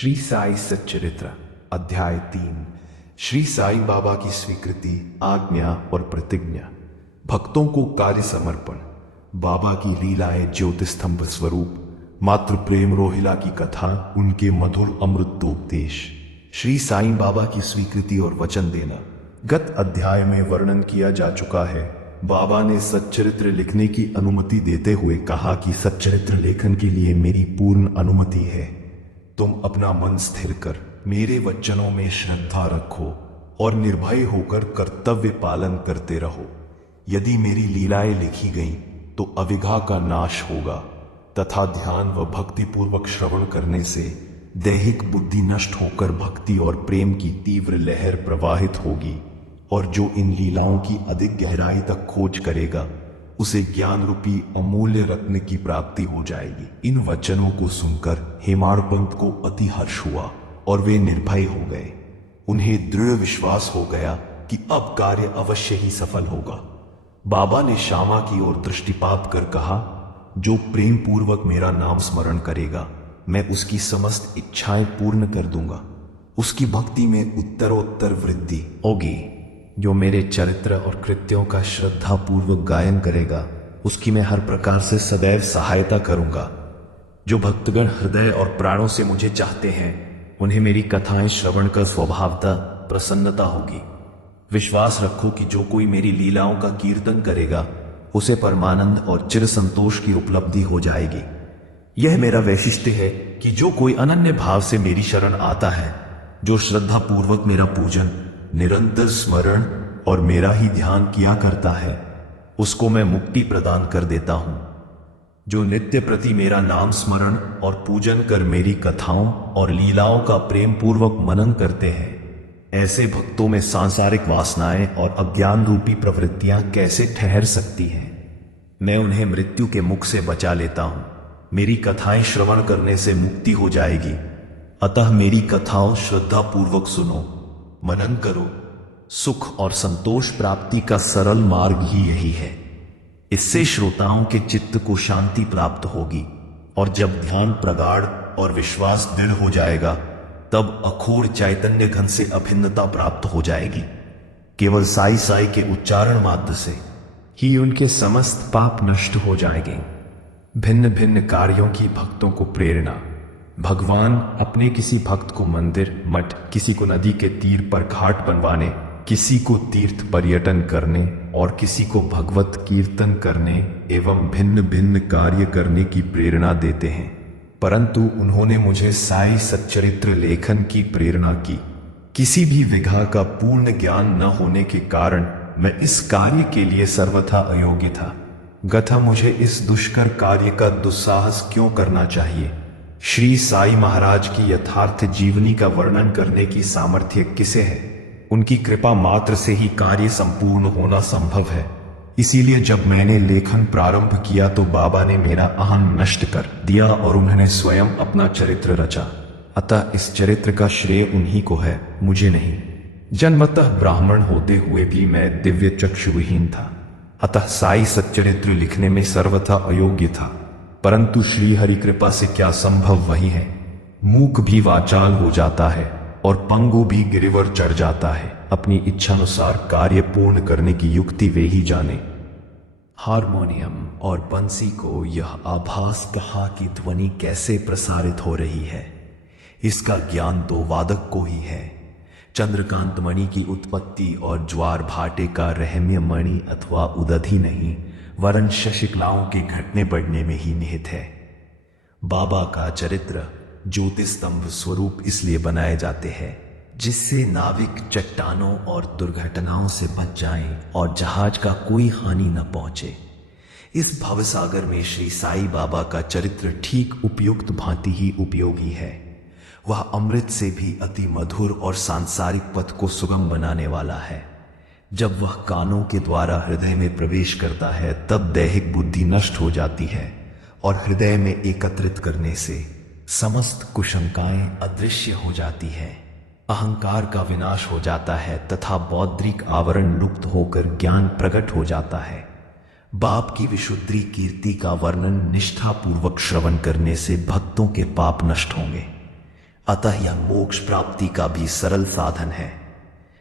श्री साई सच्चरित्र अध्याय 3। श्री साई बाबा की स्वीकृति, आज्ञा और प्रतिज्ञा। भक्तों को कार्य समर्पण। बाबा की लीलाएं, ज्योतिस्तंभ स्वरूप, मातृ प्रेम रोहिला की कथा, उनके मधुर अमृतोपदेश। श्री साई बाबा की स्वीकृति और वचन देना गत अध्याय में वर्णन किया जा चुका है। बाबा ने सच्चरित्र लिखने की अनुमति देते हुए कहा कि सच्चरित्र लेखन के लिए मेरी पूर्ण अनुमति है। तुम अपना मन स्थिर कर मेरे वचनों में श्रद्धा रखो और निर्भय होकर कर्तव्य पालन करते रहो। यदि मेरी लीलाएं लिखी गईं तो अविघा का नाश होगा तथा ध्यान व भक्ति पूर्वक श्रवण करने से दैहिक बुद्धि नष्ट होकर भक्ति और प्रेम की तीव्र लहर प्रवाहित होगी, और जो इन लीलाओं की अधिक गहराई तक खोज करेगा उसे ज्ञान रूपी अमूल्य रत्न की प्राप्ति हो जाएगी। इन वचनों को सुनकर हेमाड़पंत को अति हर्ष हुआ और वे निर्भय हो गए। उन्हें दृढ़ विश्वास हो गया कि अब कार्य अवश्य ही सफल होगा। बाबा ने श्यामा की ओर दृष्टिपात कर कहा, जो प्रेम पूर्वक मेरा नाम स्मरण करेगा मैं उसकी समस्त इच्छाएं पूर्ण कर दूंगा। उसकी भक्ति में उत्तरोत्तर वृद्धि होगी। जो मेरे चरित्र और कृत्यों का श्रद्धा पूर्वक गायन करेगा उसकी मैं हर प्रकार से सदैव सहायता करूंगा। जो भक्तगण हृदय और प्राणों से मुझे चाहते हैं उन्हें मेरी कथाएं श्रवण कर स्वभावतः प्रसन्नता होगी। विश्वास रखो कि जो कोई मेरी लीलाओं का कीर्तन करेगा उसे परमानंद और चिर संतोष की उपलब्धि हो जाएगी। यह मेरा वैशिष्ट्य है कि जो कोई अनन्य भाव से मेरी शरण आता है, जो श्रद्धा पूर्वक मेरा पूजन, निरंतर स्मरण और मेरा ही ध्यान किया करता है, उसको मैं मुक्ति प्रदान कर देता हूं। जो नित्य प्रति मेरा नाम स्मरण और पूजन कर मेरी कथाओं और लीलाओं का प्रेम पूर्वक मनन करते हैं, ऐसे भक्तों में सांसारिक वासनाएं और अज्ञान रूपी प्रवृत्तियां कैसे ठहर सकती हैं। मैं उन्हें मृत्यु के मुख से बचा लेता हूं। मेरी कथाएं श्रवण करने से मुक्ति हो जाएगी। अतः मेरी कथाओं श्रद्धा पूर्वक सुनो, मनन करो। सुख और संतोष प्राप्ति का सरल मार्ग ही यही है। इससे श्रोताओं के चित्त को शांति प्राप्त होगी, और जब ध्यान प्रगाढ़ और विश्वास दृढ़ हो जाएगा तब अखोर चैतन्य घन से अभिन्नता प्राप्त हो जाएगी। केवल साई साई के उच्चारण मात्र से ही उनके समस्त पाप नष्ट हो जाएंगे। भिन्न भिन्न कार्यों की भक्तों को प्रेरणा। भगवान अपने किसी भक्त को मंदिर, मठ, किसी को नदी के तीर पर घाट बनवाने, किसी को तीर्थ पर्यटन करने और किसी को भगवत कीर्तन करने एवं भिन्न भिन्न कार्य करने की प्रेरणा देते हैं। परंतु उन्होंने मुझे साई सच्चरित्र लेखन की प्रेरणा की। किसी भी विघा का पूर्ण ज्ञान न होने के कारण मैं इस कार्य के लिए सर्वथा अयोग्य था। गथा मुझे इस दुष्कर कार्य का दुस्साहस क्यों करना चाहिए। श्री साई महाराज की यथार्थ जीवनी का वर्णन करने की सामर्थ्य किसे है। उनकी कृपा मात्र से ही कार्य संपूर्ण होना संभव है। इसीलिए जब मैंने लेखन प्रारंभ किया तो बाबा ने मेरा अहम नष्ट कर दिया और उन्होंने स्वयं अपना चरित्र रचा। अतः इस चरित्र का श्रेय उन्हीं को है, मुझे नहीं। जन्मतः ब्राह्मण होते हुए भी मैं दिव्य चक्षुविहीन था, अतः साई सच्चरित्र लिखने में सर्वथा अयोग्य था। परंतु श्री हरि कृपा से क्या संभव वही है। मूक भी वाचाल हो जाता है और पंगु भी गिरिवर चढ़ जाता है। अपनी इच्छानुसार कार्य पूर्ण करने की युक्ति वे ही जाने। हारमोनियम और बंसी को यह आभास कहा कि ध्वनि कैसे प्रसारित हो रही है, इसका ज्ञान तो वादक को ही है। चंद्रकांत मणि की उत्पत्ति और ज्वार भाटे का रहम्य मणि अथवा उदधि नहीं, वरन शशिकलाओं के घटने बढ़ने में ही निहित है। बाबा का चरित्र ज्योतिस्तंभ स्वरूप इसलिए बनाए जाते हैं जिससे नाविक चट्टानों और दुर्घटनाओं से बच जाएं और जहाज का कोई हानि न पहुंचे। इस भवसागर में श्री साई बाबा का चरित्र ठीक उपयुक्त भांति ही उपयोगी है। वह अमृत से भी अति मधुर और सांसारिक पथ को सुगम बनाने वाला है। जब वह कानों के द्वारा हृदय में प्रवेश करता है तब दैहिक बुद्धि नष्ट हो जाती है और हृदय में एकत्रित करने से समस्त कुशंकाएं अदृश्य हो जाती है। अहंकार का विनाश हो जाता है तथा बौद्धिक आवरण लुप्त होकर ज्ञान प्रकट हो जाता है। बाप की विशुद्ध कीर्ति का वर्णन निष्ठापूर्वक श्रवण करने से भक्तों के पाप नष्ट होंगे। अतः यह मोक्ष प्राप्ति का भी सरल साधन है।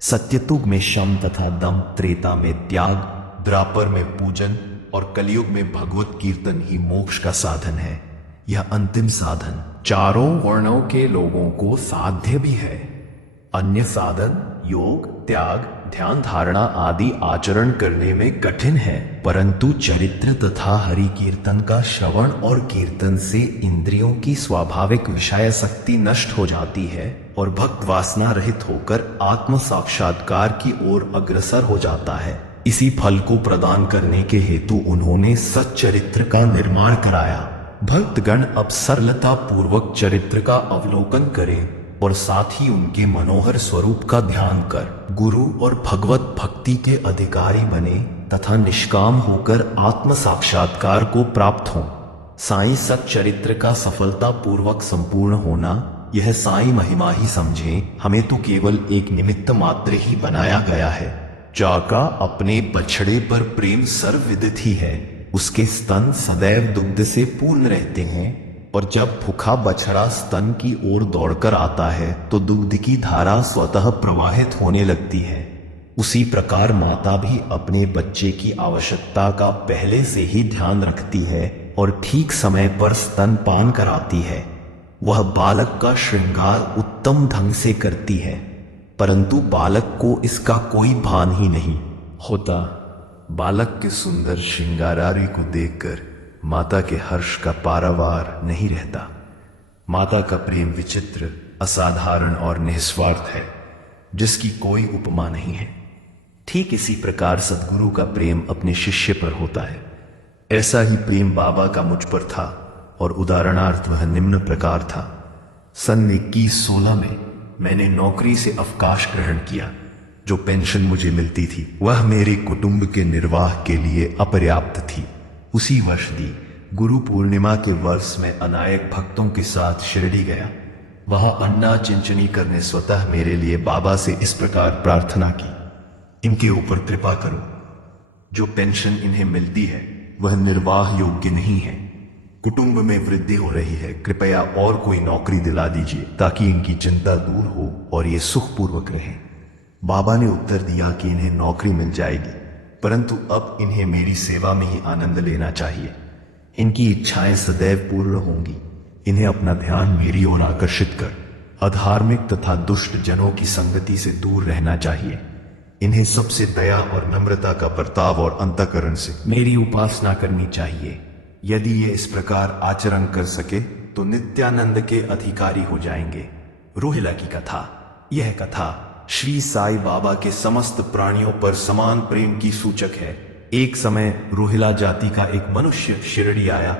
सत्ययुग में शम तथा दम, त्रेता में त्याग, द्वापर में पूजन और कलयुग में भगवत कीर्तन ही मोक्ष का साधन है। यह अंतिम साधन चारों वर्णों के लोगों को साध्य भी है। अन्य साधन योग, त्याग, ध्यान, धारणा आदि आचरण करने में कठिन है, परंतु चरित्र तथा हरि कीर्तन का श्रवण और कीर्तन से इंद्रियों की स्वाभाविक विषय शक्ति नष्ट हो जाती है और भक्त वासना रहित होकर आत्म साक्षात्कार की ओर अग्रसर हो जाता है। इसी फल को प्रदान करने के हेतु उन्होंने सच्चरित्र का निर्माण कराया। भक्तगण अब सरलता पूर्वक चरित्र का अवलोकन करें और साथ ही उनके मनोहर स्वरूप का ध्यान कर गुरु और भगवत भक्ति के अधिकारी बने तथा निष्काम होकर आत्म साक्षात्कार को प्राप्त हों। साईं सच्चरित्र का सफलता पूर्वक संपूर्ण होना, यह साईं महिमा ही समझें। हमें तो केवल एक निमित्त मात्र ही बनाया गया है। जाका अपने बछड़े पर प्रेम सर्वविदित ही है। उसके स्तन सदैव दुग्ध से पूर्ण रहते हैं और जब भूखा बछड़ा स्तन की ओर दौड़कर आता है तो दूध की धारा स्वतः प्रवाहित होने लगती है। उसी प्रकार माता भी अपने बच्चे की आवश्यकता का पहले से ही ध्यान रखती है और ठीक समय पर स्तनपान कराती है। वह बालक का श्रृंगार उत्तम ढंग से करती है, परंतु बालक को इसका कोई भान ही नहीं होता। बालक के सुंदर श्रृंगारारी को देखकर माता के हर्ष का पारावार नहीं रहता। माता का प्रेम विचित्र, असाधारण और निस्वार्थ है, जिसकी कोई उपमा नहीं है। ठीक इसी प्रकार सद्गुरु का प्रेम अपने शिष्य पर होता है। ऐसा ही प्रेम बाबा का मुझ पर था और उदाहरणार्थ वह निम्न प्रकार था। सन 2116 में मैंने नौकरी से अवकाश ग्रहण किया। जो पेंशन मुझे मिलती थी वह मेरे कुटुंब के निर्वाह के लिए अपर्याप्त थी। उसी वर्ष दी गुरु पूर्णिमा के वर्ष में अनायक भक्तों के साथ शिरडी गया। वहां अन्ना चिंचनी करने स्वतः मेरे लिए बाबा से इस प्रकार प्रार्थना की, इनके ऊपर कृपा करो। जो पेंशन इन्हें मिलती है वह निर्वाह योग्य नहीं है। कुटुंब में वृद्धि हो रही है, कृपया और कोई नौकरी दिला दीजिए ताकि इनकी चिंता दूर हो और ये सुखपूर्वक रहे। बाबा ने उत्तर दिया कि इन्हें नौकरी मिल जाएगी, परंतु अब इन्हें मेरी सेवा में ही आनंद लेना चाहिए। इनकी इच्छाएं सदैव पूर्ण होंगी। इन्हें अपना ध्यान मेरी ओर आकर्षित कर अधार्मिक तथा दुष्ट जनों की संगति से दूर रहना चाहिए। इन्हें सबसे दया और नम्रता का बर्ताव और अंतःकरण से मेरी उपासना करनी चाहिए। यदि ये इस प्रकार आचरण कर सके तो नित्यानंद के अधिकारी हो जाएंगे। रोहिला की कथा। यह कथा श्री साईं बाबा के समस्त प्राणियों पर समान प्रेम की सूचक है। एक समय रोहिला जाति का एक मनुष्य शिरडी आया।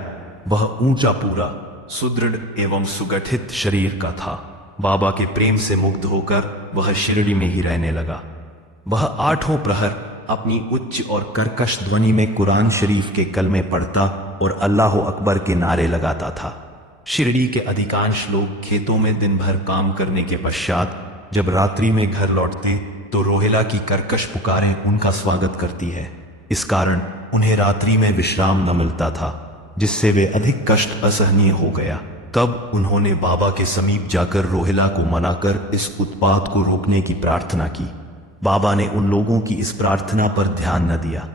वह ऊंचा पूरा, सुदृढ़ एवं सुगठित शरीर का था। बाबा के प्रेम से मुग्ध होकर वह शिरडी में ही रहने लगा। वह आठों प्रहर अपनी उच्च और कर्कश ध्वनि में कुरान शरीफ के कलमे पढ़ता और अल्लाह अकबर के नारे लगाता था। शिरडी के अधिकांश लोग खेतों में दिन भर काम करने के पश्चात जब रात्रि में घर लौटते तो रोहिला की कर्कश पुकारें उनका स्वागत करती है। इस कारण उन्हें रात्रि में विश्राम न मिलता था, जिससे वे अधिक कष्ट असहनीय हो गया। तब उन्होंने बाबा के समीप जाकर रोहिला को मनाकर इस उत्पात को रोकने की प्रार्थना की। बाबा ने उन लोगों की इस प्रार्थना पर ध्यान न दिया।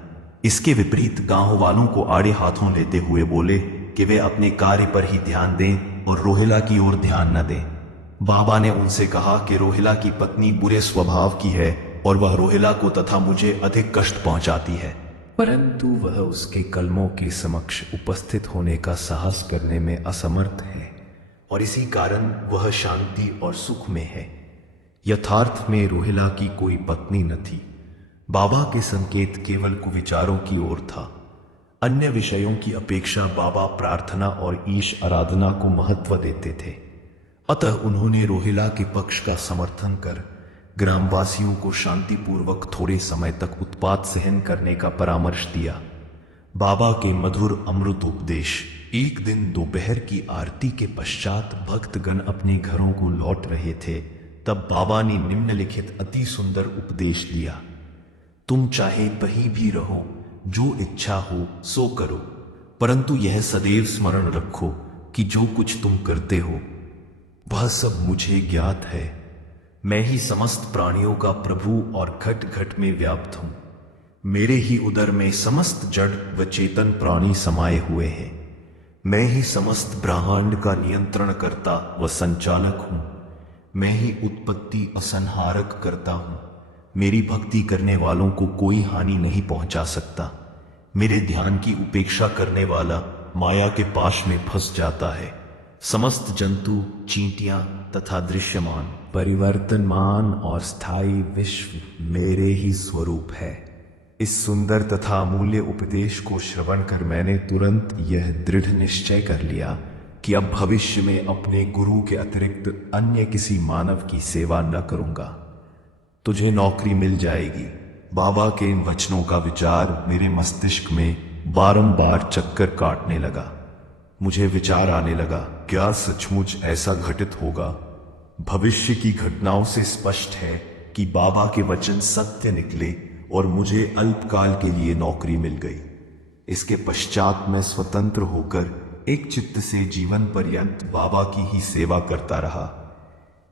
इसके विपरीत गांव वालों को आड़े हाथों लेते हुए बोले कि वे अपने कार्य पर ही ध्यान दें और रोहिला की ओर ध्यान न दें। बाबा ने उनसे कहा कि रोहिला की पत्नी बुरे स्वभाव की है और वह रोहिला को तथा मुझे अधिक कष्ट पहुंचाती है, परंतु वह उसके कलमों के समक्ष उपस्थित होने का साहस करने में असमर्थ है और इसी कारण वह शांति और सुख में है। यथार्थ में रोहिला की कोई पत्नी न थी। बाबा के संकेत केवल कुविचारों की ओर था। अन्य विषयों की अपेक्षा बाबा प्रार्थना और ईश आराधना को महत्व देते थे। अतः उन्होंने रोहिला के पक्ष का समर्थन कर ग्रामवासियों को शांतिपूर्वक थोड़े समय तक उत्पात सहन करने का परामर्श दिया। बाबा के मधुर अमृत उपदेश। एक दिन दोपहर की आरती के पश्चात भक्तगण अपने घरों को लौट रहे थे, तब बाबा ने निम्नलिखित अति सुंदर उपदेश दिया। तुम चाहे कहीं भी रहो, जो इच्छा हो सो करो, परंतु यह सदैव स्मरण रखो कि जो कुछ तुम करते हो वह सब मुझे ज्ञात है। मैं ही समस्त प्राणियों का प्रभु और घट घट में व्याप्त हूं। मेरे ही उदर में समस्त जड़ व चेतन प्राणी समाये हुए हैं। मैं ही समस्त ब्रह्मांड का नियंत्रण करता व संचालक हूं। मैं ही उत्पत्ति और संहारक करता हूं। मेरी भक्ति करने वालों को कोई हानि नहीं पहुंचा सकता। मेरे ध्यान की उपेक्षा करने वाला माया के पाश में फंस जाता है। समस्त जंतु, चींटियां तथा दृश्यमान, परिवर्तनमान और स्थायी विश्व मेरे ही स्वरूप है। इस सुंदर तथा अमूल्य उपदेश को श्रवण कर मैंने तुरंत यह दृढ़ निश्चय कर लिया कि अब भविष्य में अपने गुरु के अतिरिक्त अन्य किसी मानव की सेवा न करूंगा। तुझे नौकरी मिल जाएगी। बाबा के इन वचनों का विचार मेरे मस्तिष्क में बारंबार चक्कर काटने लगा। मुझे विचार आने लगा, क्या सचमुच ऐसा घटित होगा? भविष्य की घटनाओं से स्पष्ट है कि बाबा के वचन सत्य निकले और मुझे अल्पकाल के लिए नौकरी मिल गई। इसके पश्चात मैं स्वतंत्र होकर एक चित्त से जीवन पर्यंत बाबा की ही सेवा करता रहा।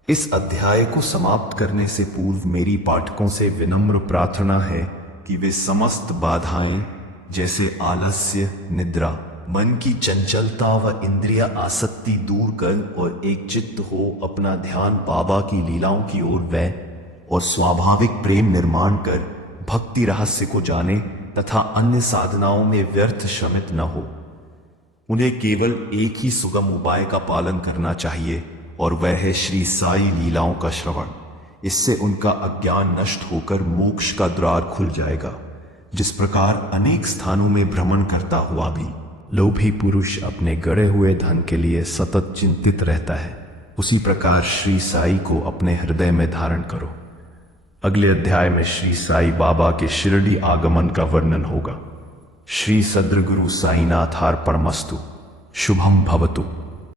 इस अध्याय को समाप्त करने से पूर्व मेरी पाठकों से विनम्र प्रार्थना है कि वे समस्त बाधाएं जैसे आलस्य, निद्रा, मन की चंचलता व इंद्रिय आसक्ति दूर कर और एक चित्त हो अपना ध्यान बाबा की लीलाओं की ओर वै और स्वाभाविक प्रेम निर्माण कर भक्ति रहस्य को जाने तथा अन्य साधनाओं में व्यर्थ श्रमित न हो। उन्हें केवल एक ही सुगम उपाय का पालन करना चाहिए और वह है श्री साई लीलाओं का श्रवण। इससे उनका अज्ञान नष्ट होकर मोक्ष का द्वार खुल जाएगा। जिस प्रकार अनेक स्थानों में भ्रमण करता हुआ भी लोभी पुरुष अपने गड़े हुए धन के लिए सतत चिंतित रहता है, उसी प्रकार श्री साई को अपने हृदय में धारण करो। अगले अध्याय में श्री साई बाबा के शिरडी आगमन का वर्णन होगा। श्री सद्गुरु साईनाथ अर्पणमस्तु। शुभम भवतु।